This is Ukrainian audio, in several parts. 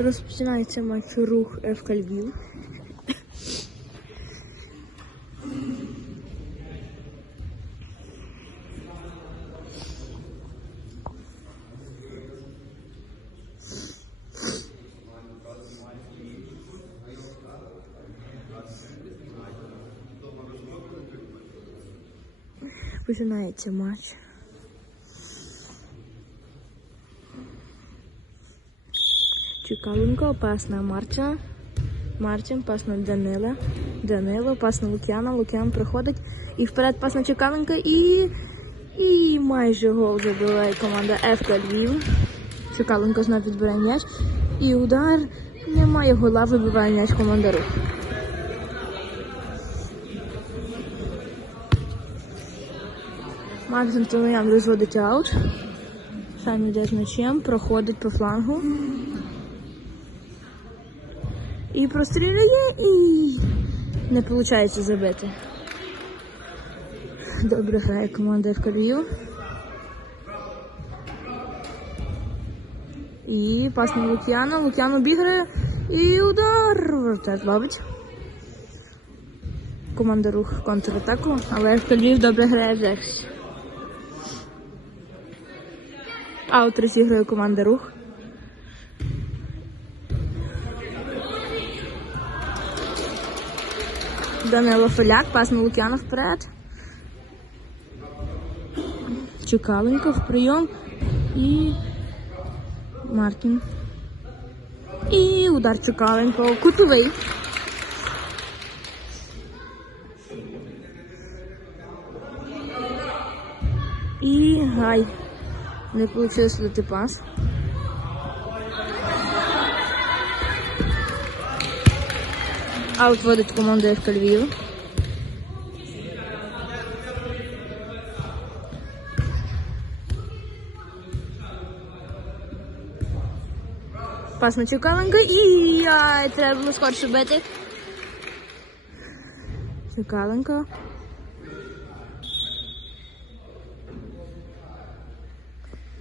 Розпочинається матч рух ФК Львів. Починається матч. Чекаленко, пас на Марча. Мартін, пас на Данила. Данило, пас на Лук'яна. Лук'ян приходить. І вперед пас на Чекаленка. І, і майже гол забиває команда ФК Львів. Чекаленко знов відбирає м'яч. І удар. Немає гола, вибиває м'яч команда рух. Мартін Томіян розводить аут. Сам йде з м'ячем, проходить по флангу. І прострілює і не виходить забити. Добре грає команда Львів. І пас на Лук'яна. Лук'ян обіграє і удар. Вратар ловить. Команда рух контратаку, але Львів добре грає захисті. Аут розіграє команда рух. Данило Фоляк, пас на Лук'яна вперед. Чекаленко в прийом. І Мартін. І удар Чекаленко. Кутовий. І гай. Не вийшло дати пас. Аут вводить команду ФК Львів. Пас на Чекаленка і ай, треба було скорше бити. Чекаленко.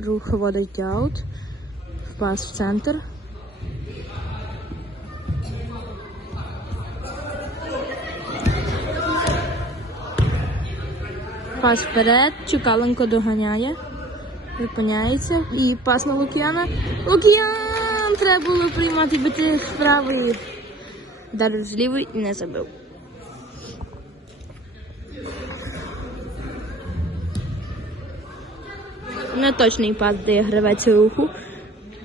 Рух вводить аут. Пас в центр. Пас вперед, Чекаленко доганяє, зупиняється і пас на Лук'яна. Лук'ян! Треба було приймати бити правої. Далі з лівої і не забив. Неточний пас дає гравець руху.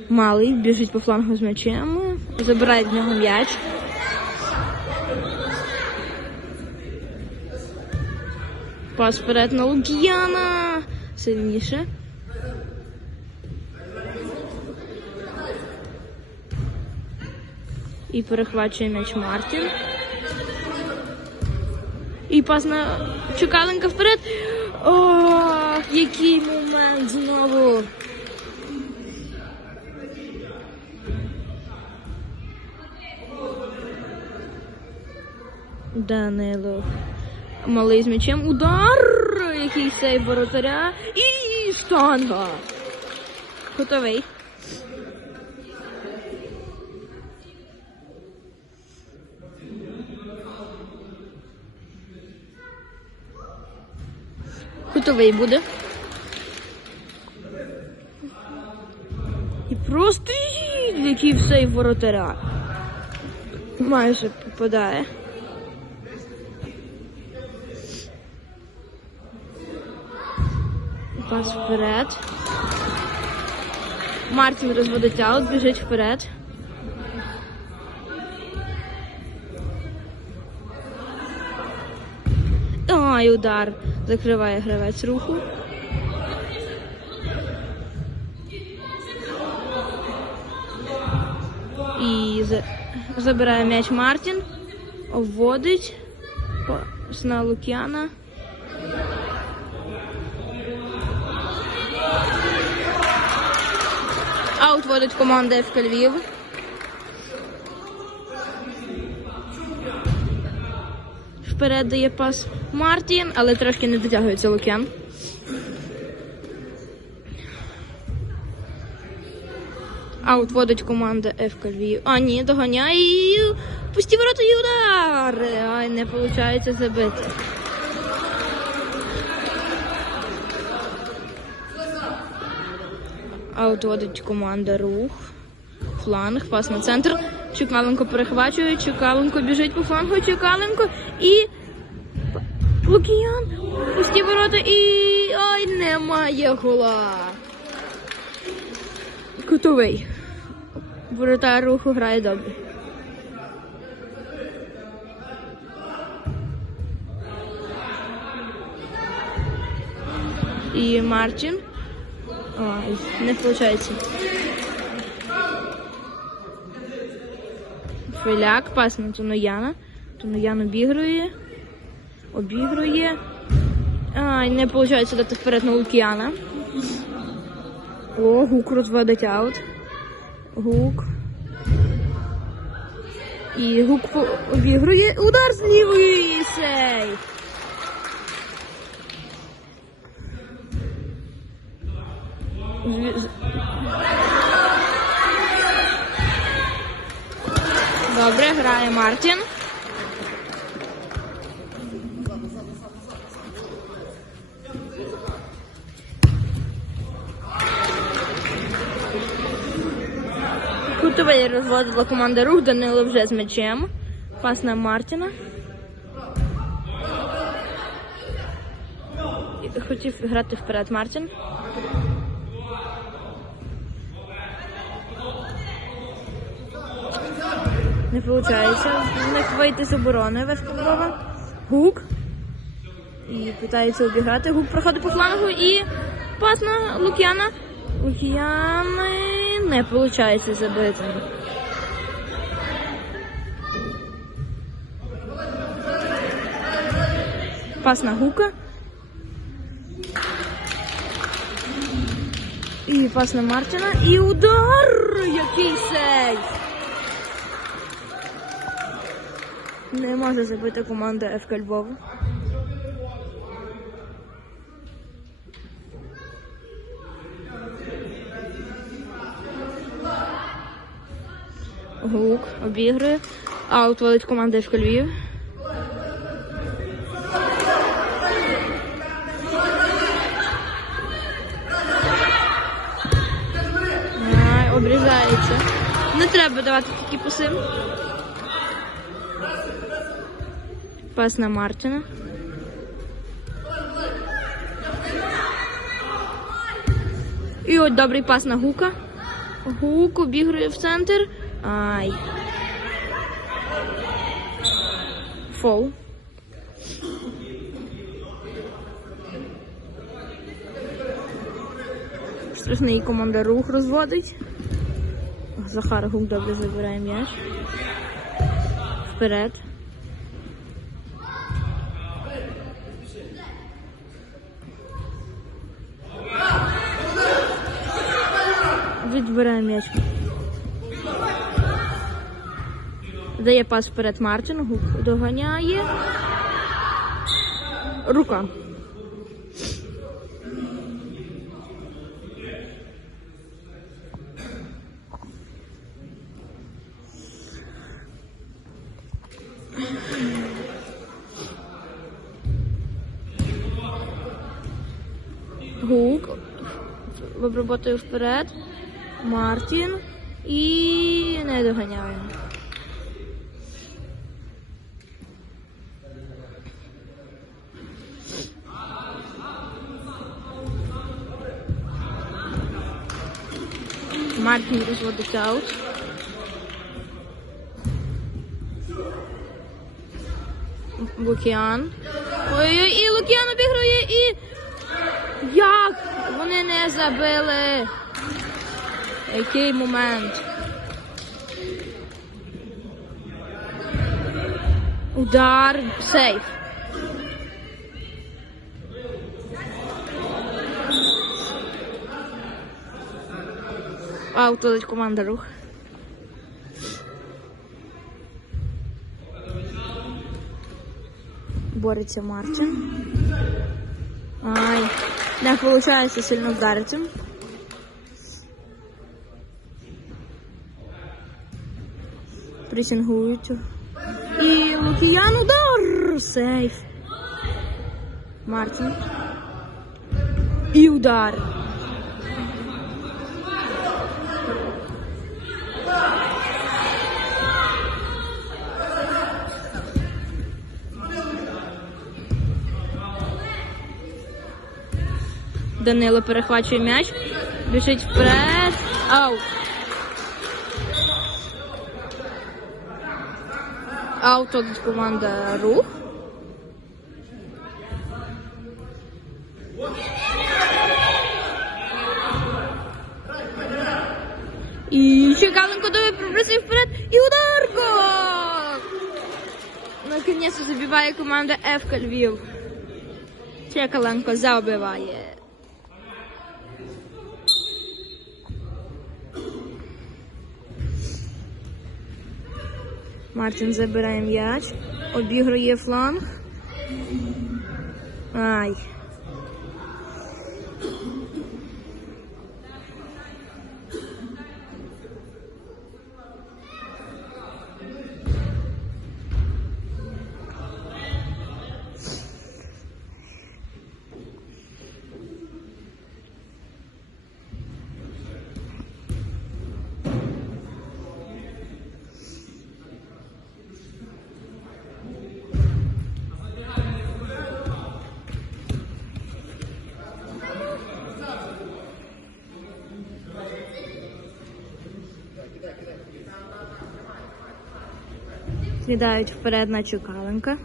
Малий біжить по флангу з м'ячем, забирає в нього м'яч. Пас вперед на Лук'яна. Сильніше. І перехвачує м'яч Мартін. І пас на Чекаленка вперед. Ох, який момент знову. Данило. Малий з м'ячем. Удар! Який сейв воротаря. І штанга. Готовий. Готовий буде. І просто який в сейв воротаря. Майже попадає. Пас вперед. Мартін розводить аут, біжить вперед. Ай, удар. Закриває гравець руху. І забирає м'яч Мартін. Вводить. Пас на Лук'яна. Аут команда ФК Львів. Вперед дає пас Мартін, але трошки не дотягується Лук'ян. Аут водить команда ФК Львів. А, ні, доганяє пусті ворота і удар. Ай, не виходить забити. Аут водить команда рух. Фланг, пас на центр. Чекаленко перехвачує, Чекаленко біжить по флангу, Чекаленко і. Лукіян. Пусті ворота і. Ай, немає гола. Кутовий. Воротар руху грає добре. І Мартін. Ой, не виходить. Филяк, пас на Тунояна. Туноян обігрує. Обігрує. Ай, не виходить дати вперед на Лукіяна. О, гук розводить аут. Гук. І гук обігрує. Удар з лівої сейф. З- з- Добре, грає Мартін. Кутовий розводила команда рух, Данило вже з м'ячем. Пас на Мартіна. Хотів грати вперед Мартін. Не виходить. В них вийти з оборони Веспенкова. Гук. І питається обіграти. Гук проходить по флангу і пас на Лук'яна. Лук'ян не виходить забити. Пас на Гука. І пас на Мартіна. І удар! Який сейф! Не може забити команда ФК Львова. Гук обігрує. Аут валить команда ФК Львів. Обрізається. Не треба давати такі паси. Пас на Мартіна. І от добрий пас на Гука. Гук обігрує в центр. Ай. Фол. Страшний команда рух розводить. Захар Гук добре забирає м'яч. Вперед. Відбирає м'яч. Дає пас вперед Мартину, Гук доганяє. Рука. Гук обработує вперед. Мартін і не доганяє. Мартін розводить аут. Лукіан. Ой-ой, і Лукіан обігрує і. Як? Вони не забили. Який момент? Удар, сейф. Аут летить команда рух. Бореться Мартин. Ай, не виходить сильно вдарити. Пресінгують. І Лукіян удар! Сейф. Мартін. І удар. Данило перехвачує м'яч, біжить вперед. Аут. Аут від команда Рух. І Чекаленко дове пробросив вперед і удар! Гол! Наконец-то забиває команда ФК Львів. Чекаленко забиває. Мартін забирає м'яч, обігрує фланг. Ай. Кидають вперед на каленка.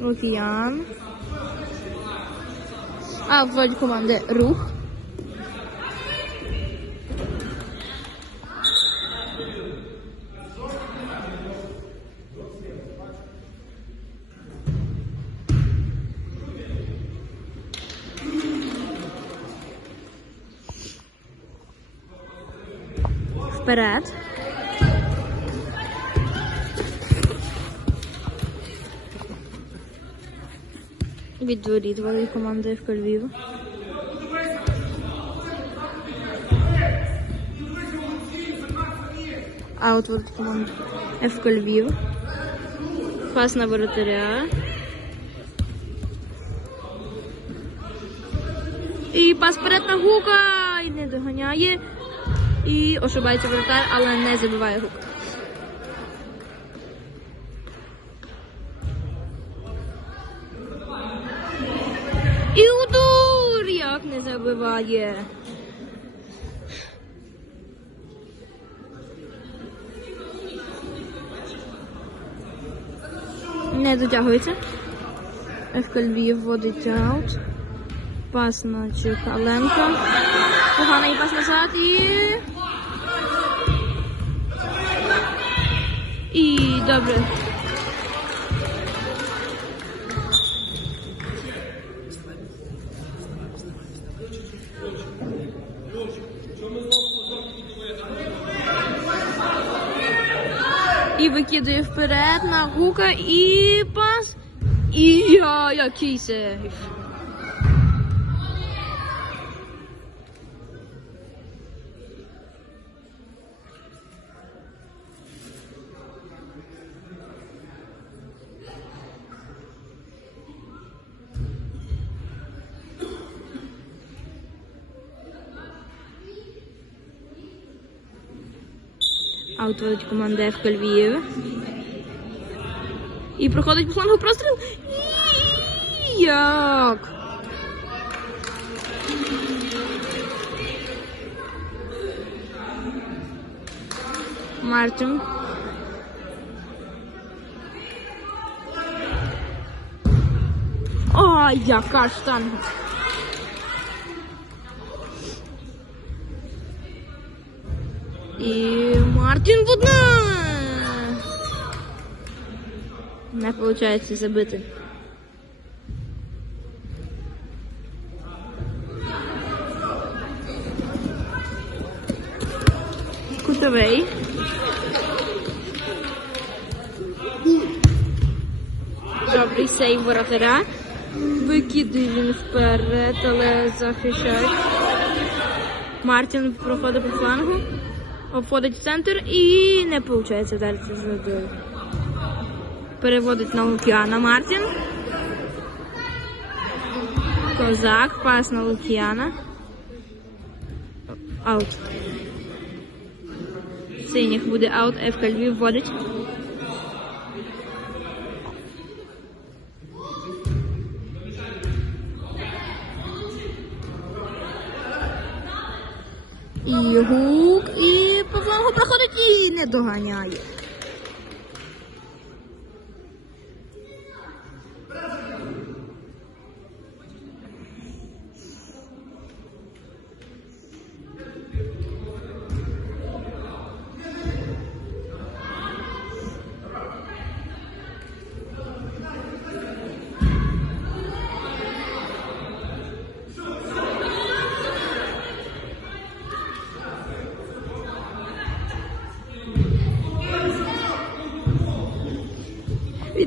Лукіян. А вроді команди рух. Вперед. Від воріт вели команда ФК Львів. Аут ворот команди ФК Львів. Пас на воротаря. І пас вперед на гука. І не доганяє. І ошибається воротар, але не забиває гук. І удур! Як не забиває. Не дотягується. ФК Львів вводить аут. Пас на Чекаленко. Поганий пас назад і. Добре. І викидає вперед на гука і пас. І я, який сейф. Аут ведуть команда ФК Львів. І проходить по флангу простріл. Як? Мартин. Ой, яка штанга. І Мартін Будна. Не виходить забити. Кутовий. Добрий сейв воротаря. Викидує він вперед, але захищають. Мартін проходить по флангу, обходить центр і не виходить далі забив. Переводить на Лукіана Мартін. Козак, пас на Лукіана. Аут. Синіх буде аут, ФК Львів вводить. І гук, флангу проходить і не доганяє.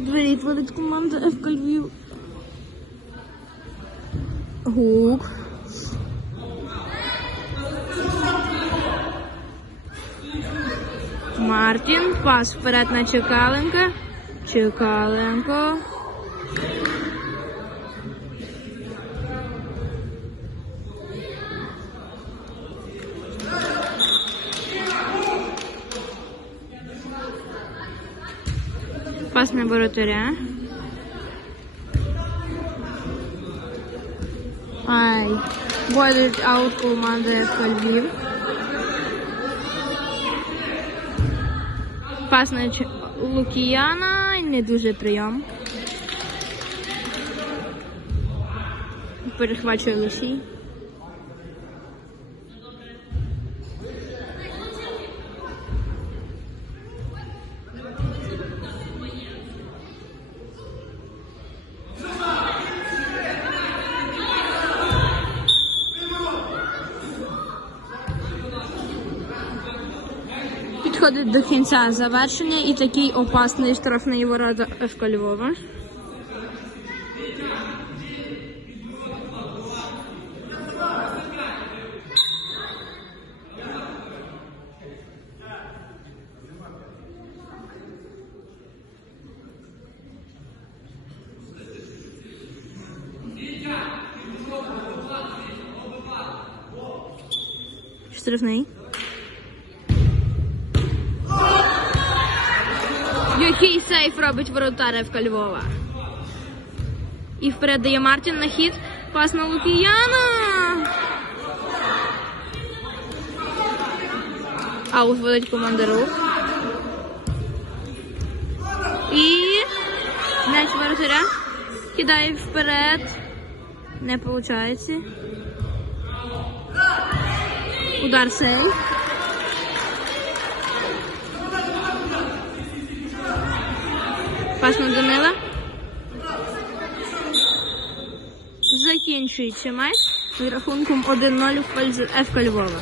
Дверей творить команда ФК Львів. Гук. Мартін. Пас вперед на Чекаленка. Чекаленко. Пас на воротаря. Ай. Вводить аут команди ФК Пас на Лукіяна. Не дуже прийом. Перехвачує Лусій. Кінця завершення і такий опасний штрафний ворота ФК Львова. Штрафний. Який сейф робить воротар ФК Львова. І вперед дає Мартін на хід. Пас на Лукіяна. Аут вводить команда рух. І м'яч воротаря. Кидає вперед. Не виходить. Удар сейф. Пас Данила. Закінчується матч з рахунком 1-0 в пользу ФК Львова.